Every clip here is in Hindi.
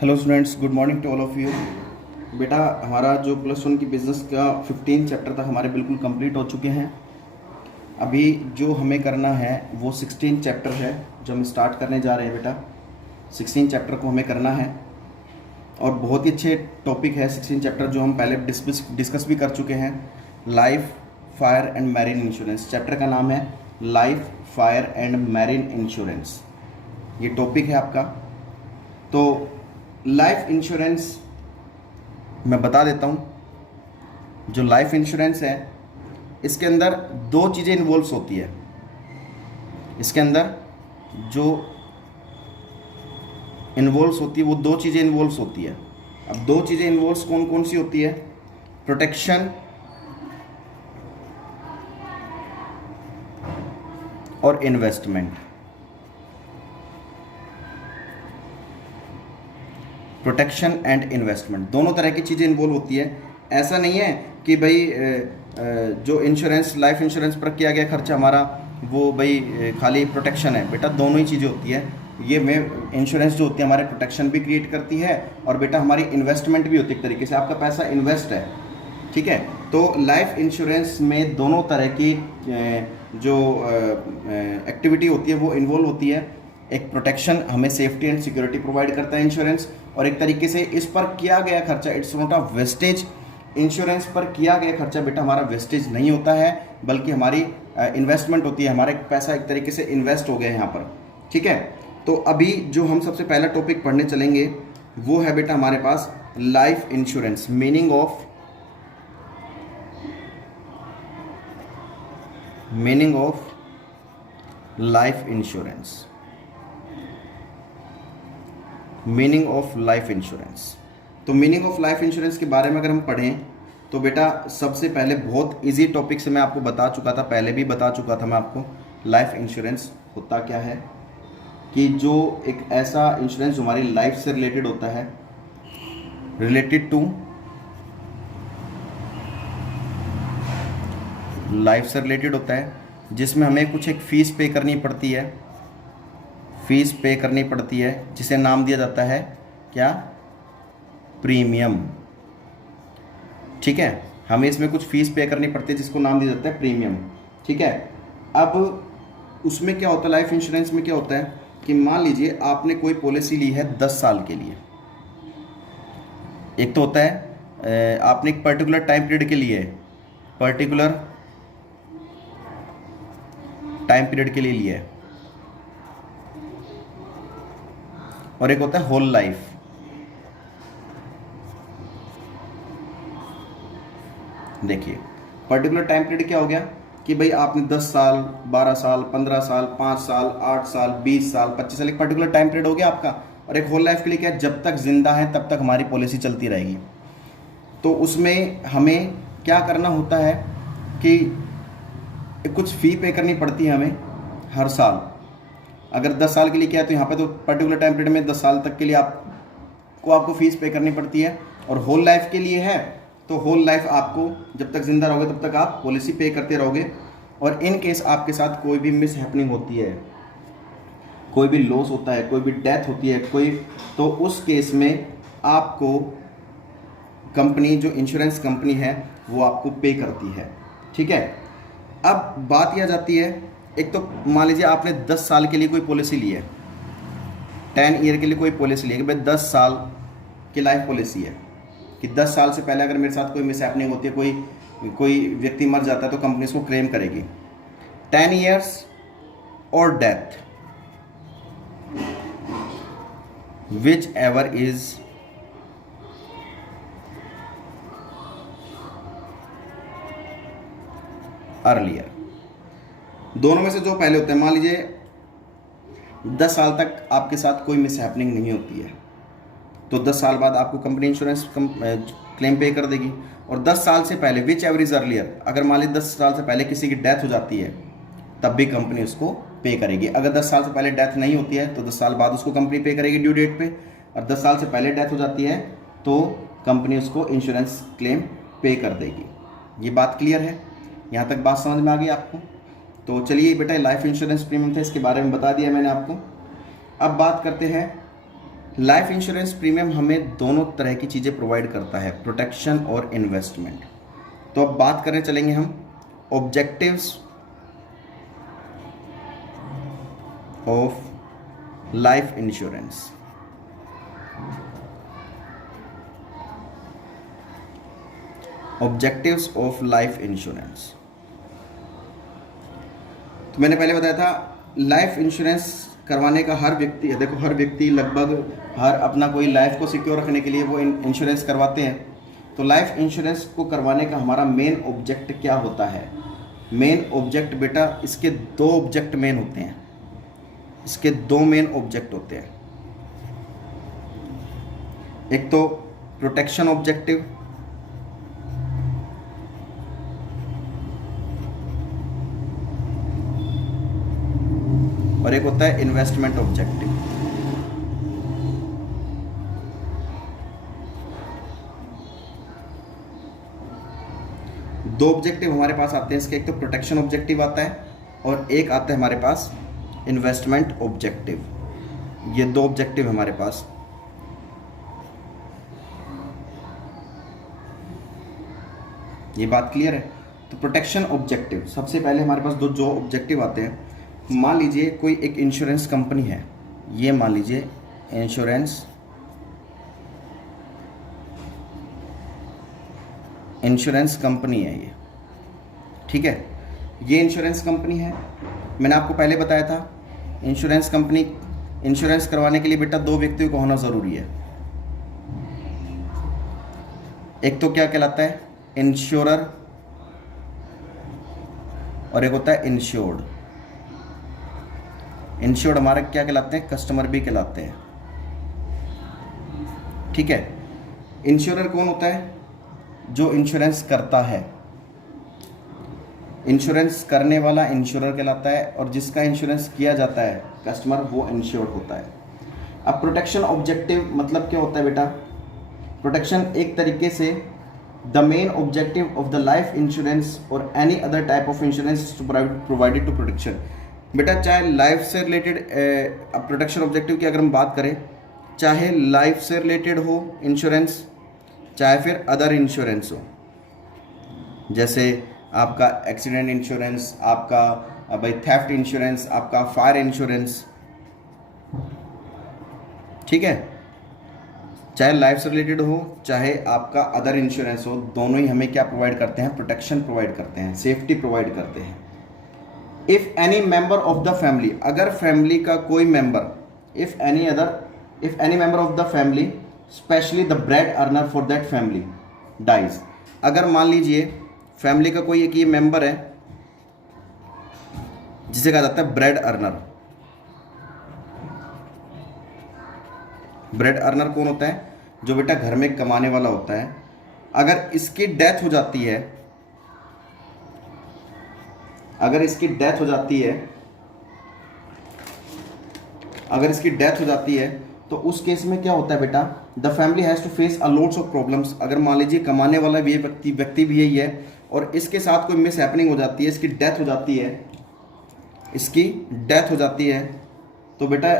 Hello students, good morning to all of you. बेटा, हमारा जो +1 की बिज़नेस का 15 चैप्टर था हमारे बिल्कुल कंप्लीट हो चुके हैं। अभी जो हमें करना है वो 16 चैप्टर है जो हम स्टार्ट करने जा रहे हैं। बेटा 16 चैप्टर को हमें करना है और बहुत ही अच्छे टॉपिक है 16 चैप्टर जो हम पहले डिस्कस भी कर चुके हैं। Life, fire and marine insurance, chapter का नाम है life, fire and marine insurance, ये टॉपिक है आपका। तो लाइफ इंश्योरेंस मैं बता देता हूँ। जो लाइफ इंश्योरेंस है इसके अंदर दो चीज़ें इन्वॉल्व होती है। इसके अंदर जो इन्वॉल्व होती है वो दो चीज़ें इन्वॉल्व होती है। अब दो चीज़ें इन्वॉल्व कौन कौन सी होती है? प्रोटेक्शन और इन्वेस्टमेंट। प्रोटेक्शन एंड इन्वेस्टमेंट, दोनों तरह की चीज़ें इन्वॉल्व होती है। ऐसा नहीं है कि भाई जो इंश्योरेंस, लाइफ इंश्योरेंस पर किया गया खर्चा हमारा वो भाई खाली प्रोटेक्शन है। बेटा दोनों ही चीज़ें होती है। ये में इंश्योरेंस जो होती है हमारे प्रोटेक्शन भी क्रिएट करती है और बेटा हमारी इन्वेस्टमेंट भी होती है, एक तरीके से आपका पैसा इन्वेस्ट है। ठीक है, तो लाइफ इंश्योरेंस में दोनों तरह की जो एक्टिविटी होती है वो इन्वॉल्व होती है। एक प्रोटेक्शन, हमें सेफ्टी एंड सिक्योरिटी प्रोवाइड करता है इंश्योरेंस, और एक तरीके से इस पर किया गया खर्चा, it's not a wastage. Insurance पर किया गया खर्चा बेटा हमारा वेस्टेज नहीं होता है, बल्कि हमारी इन्वेस्टमेंट होती है। हमारा पैसा एक तरीके से इन्वेस्ट हो गया है यहाँ पर। ठीक है, तो अभी जो हम सबसे पहला टॉपिक पढ़ने चलेंगे वो है बेटा हमारे पास life insurance. Meaning of life insurance. Meaning of life insurance. तो मीनिंग ऑफ लाइफ इंश्योरेंस के बारे में अगर हम पढ़ें तो बेटा सबसे पहले बहुत इजी टॉपिक से मैं आपको बता चुका था, पहले भी बता चुका था मैं आपको। लाइफ इंश्योरेंस होता क्या है कि जो एक ऐसा इंश्योरेंस जो हमारी लाइफ से रिलेटेड होता है, रिलेटेड टू लाइफ से रिलेटेड होता है, जिसमें हमें कुछ एक फ़ीस पे करनी पड़ती है। फीस पे करनी पड़ती है जिसे नाम दिया जाता है क्या? प्रीमियम। ठीक है, हमें इसमें कुछ फीस पे करनी पड़ती है जिसको नाम दिया जाता है प्रीमियम। ठीक है, अब उसमें क्या होता है, लाइफ इंश्योरेंस में क्या होता है कि मान लीजिए आपने कोई पॉलिसी ली है 10 साल के लिए। एक तो होता है आपने एक पर्टिकुलर टाइम पीरियड के लिए, पर्टिकुलर टाइम पीरियड के लिए लिया है, और एक होता है होल लाइफ। देखिए पर्टिकुलर टाइम पीरियड क्या हो गया कि भाई आपने 10 साल, 12 साल, 15 साल, 5 साल, 8 साल, 20 साल, 25 साल, एक पर्टिकुलर टाइम पीरियड हो गया आपका। और एक होल लाइफ के लिए क्या है, जब तक जिंदा है तब तक हमारी पॉलिसी चलती रहेगी। तो उसमें हमें क्या करना होता है कि कुछ फ़ी पे करनी पड़ती है हमें हर साल। अगर 10 साल के लिए किया है तो यहाँ पे तो पर्टिकुलर टाइम पीरियड में 10 साल तक के लिए आपको फीस पे करनी पड़ती है। और होल लाइफ के लिए है तो होल लाइफ आपको जब तक जिंदा रहोगे तब तक आप पॉलिसी पे करते रहोगे। और इन केस आपके साथ कोई भी मिस हैपनिंग होती है, कोई भी लॉस होता है, कोई भी डेथ होती है कोई, तो उस केस में आपको कंपनी, जो इंश्योरेंस कंपनी है वो आपको पे करती है। ठीक है, अब बात यह जाती है, एक तो मान लीजिए आपने 10 साल के लिए कोई पॉलिसी ली है, 10 ईयर के लिए कोई पॉलिसी ली है कि भाई 10 साल की लाइफ पॉलिसी है कि 10 साल से पहले अगर मेरे साथ कोई मिसहैपनिंग होती है, कोई व्यक्ति मर जाता है तो कंपनी उसको क्लेम करेगी। 10 ईयर्स और death, which ever is earlier, दोनों में से जो पहले होते हैं। मान लीजिए 10 साल तक आपके साथ कोई मिसहैपनिंग नहीं होती है तो 10 साल बाद आपको कंपनी इंश्योरेंस क्लेम पे कर देगी। और 10 साल से पहले, विच एवर इज अर्लियर, अगर मान लीजिए 10 साल से पहले किसी की डेथ हो जाती है तब भी कंपनी उसको पे करेगी। अगर 10 साल से पहले डेथ नहीं होती है तो 10 साल बाद उसको कंपनी पे करेगी ड्यू डेट पे। और 10 साल से पहले डेथ हो जाती है तो कंपनी उसको इंश्योरेंस क्लेम पे कर देगी। ये बात क्लियर है? यहाँ तक बात समझ में आ गई आपको? तो चलिए बेटा, लाइफ इंश्योरेंस प्रीमियम था, इसके बारे में बता दिया मैंने आपको। अब बात करते हैं लाइफ इंश्योरेंस प्रीमियम हमें दोनों तरह की चीज़ें प्रोवाइड करता है, प्रोटेक्शन और इन्वेस्टमेंट। तो अब बात करने चलेंगे हम objectives of life insurance. Objectives of life insurance, तो मैंने पहले बताया था लाइफ इंश्योरेंस करवाने का हर व्यक्ति, देखो हर व्यक्ति लगभग हर अपना कोई लाइफ को सिक्योर रखने के लिए वो इंश्योरेंस करवाते हैं। तो लाइफ इंश्योरेंस को करवाने का हमारा मेन ऑब्जेक्ट क्या होता है? मेन ऑब्जेक्ट बेटा, इसके दो ऑब्जेक्ट मेन होते हैं, इसके दो मेन ऑब्जेक्ट होते हैं। एक तो प्रोटेक्शन ऑब्जेक्टिव, और एक होता है इन्वेस्टमेंट ऑब्जेक्टिव। दो ऑब्जेक्टिव हमारे पास आते हैं इसके, एक तो प्रोटेक्शन ऑब्जेक्टिव आता है और एक आता है हमारे पास इन्वेस्टमेंट ऑब्जेक्टिव। ये दो ऑब्जेक्टिव हमारे पास। ये बात क्लियर है? तो प्रोटेक्शन ऑब्जेक्टिव, सबसे पहले हमारे पास जो ऑब्जेक्टिव आते हैं, मान लीजिए कोई एक इंश्योरेंस कंपनी है, ये मान लीजिए इंश्योरेंस कंपनी है ये, ठीक है। ये इंश्योरेंस कंपनी है, मैंने आपको पहले बताया था इंश्योरेंस कंपनी, इंश्योरेंस करवाने के लिए बेटा दो व्यक्तियों को होना ज़रूरी है। एक तो क्या कहलाता है? इंश्योरर, और एक होता है इंश्योर्ड। इंश्योर्ड हमारे क्या कहलाते हैं? कस्टमर भी कहलाते हैं, ठीक है। इंश्योरर कौन होता है? जो इंश्योरेंस करता है। इंश्योरेंस करने वाला इंश्योरर कहलाता है, और जिसका इंश्योरेंस किया जाता है कस्टमर, वो इंश्योर्ड होता है। अब प्रोटेक्शन ऑब्जेक्टिव मतलब क्या होता है बेटा? प्रोटेक्शन एक तरीके से the main objective of the life insurance और any other type of insurance to provided to protection. बेटा चाहे लाइफ से रिलेटेड, अब प्रोटेक्शन ऑब्जेक्टिव की अगर हम बात करें, चाहे लाइफ से रिलेटेड हो इंश्योरेंस, चाहे फिर अदर इंश्योरेंस हो, जैसे आपका एक्सीडेंट इंश्योरेंस, आपका भाई थेफ्ट इंश्योरेंस, आपका फायर इंश्योरेंस, ठीक है। चाहे लाइफ से रिलेटेड हो, चाहे आपका अदर इंश्योरेंस हो, दोनों ही हमें क्या प्रोवाइड करते हैं? प्रोटेक्शन प्रोवाइड करते हैं, सेफ्टी प्रोवाइड करते हैं। If any member of the family, अगर फैमिली का कोई member, if any member of the family specially the bread earner for that family dies, अगर मान लीजिए फैमिली का कोई एक ये मेंबर है जिसे कहा जाता है ब्रेड अर्नर। ब्रेड अर्नर कौन होता है? जो बेटा घर में कमाने वाला होता है। अगर इसकी डेथ हो जाती है, अगर इसकी डेथ हो जाती है, अगर इसकी डेथ हो जाती है, तो उस केस में क्या होता है बेटा? The family has to face a lots of problems. अगर मान लीजिए कमाने वाला भी व्यक्ति भी यही है और इसके साथ कोई मिस हैपनिंग हो जाती है, इसकी डेथ हो जाती है, इसकी डेथ हो जाती है, तो बेटा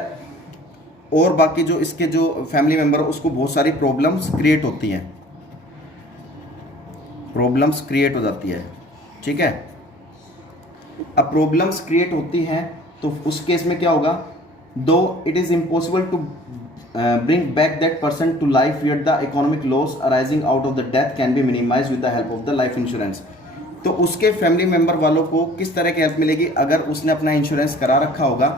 और बाकी जो इसके जो फैमिली मेंबर उसको बहुत सारी प्रॉब्लम्स क्रिएट होती हैं, प्रॉब्लम्स क्रिएट हो जाती है, ठीक है। अब प्रॉब्लम्स क्रिएट होती हैं तो उस केस में क्या होगा? Though it is impossible to bring back that person to life, yet the economic loss arising out of the death can be minimise with the help of the life insurance. तो उसके फैमिली मेंबर वालों को किस तरह की हेल्प मिलेगी? अगर उसने अपना इंश्योरेंस करा रखा होगा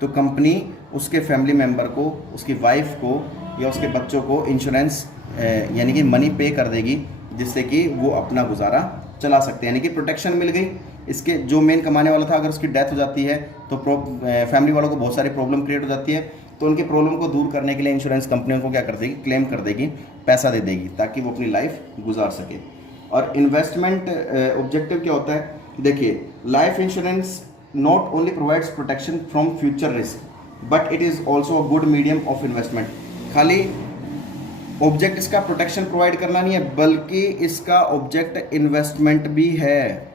तो कंपनी उसके फैमिली मेंबर को, उसकी वाइफ को या उसके बच्चों को इंश्योरेंस यानी कि मनी पे कर देगी, जिससे कि वो अपना गुजारा चला सकते हैं, यानी कि प्रोटेक्शन मिल गई। इसके जो मेन कमाने वाला था, अगर उसकी डेथ हो जाती है तो फैमिली वालों को बहुत सारी प्रॉब्लम क्रिएट हो जाती है, तो उनकी प्रॉब्लम को दूर करने के लिए इंश्योरेंस कंपनियों को क्या कर देगी? क्लेम कर देगी, पैसा दे देगी, ताकि वो अपनी लाइफ गुजार सके। और इन्वेस्टमेंट ऑब्जेक्टिव क्या होता है? देखिए, life insurance not only provides protection from future risk but it is also a good medium of investment. खाली ऑब्जेक्ट इसका प्रोटेक्शन प्रोवाइड करना नहीं है, बल्कि इसका ऑब्जेक्ट इन्वेस्टमेंट भी है।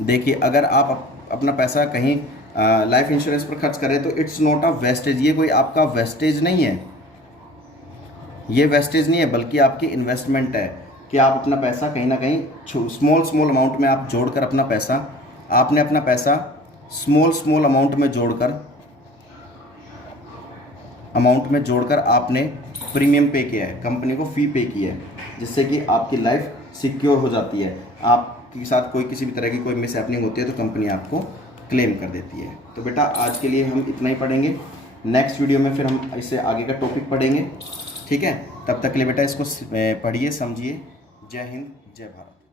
देखिए, अगर आप अपना पैसा कहीं लाइफ इंश्योरेंस पर खर्च कर रहे हैं तो इट्स नॉट अ वेस्टेज, ये कोई आपका वेस्टेज नहीं है, ये वेस्टेज नहीं है, बल्कि आपकी इन्वेस्टमेंट है कि आप अपना पैसा कहीं ना कहीं स्मॉल अमाउंट में आप जोड़कर अपना पैसा, आपने अपना पैसा स्मॉल अमाउंट में जोड़कर आपने प्रीमियम पे किया है, कंपनी को फ़ी पे की है, जिससे कि आपकी लाइफ सिक्योर हो जाती है। आपके साथ कोई किसी भी तरह की कोई मिस हैपनिंग होती है तो कंपनी आपको क्लेम कर देती है। तो बेटा आज के लिए हम इतना ही पढ़ेंगे, नेक्स्ट वीडियो में फिर हम इससे आगे का टॉपिक पढ़ेंगे, ठीक है। तब तक के लिए बेटा इसको पढ़िए समझिए। जय हिंद, जय भारत।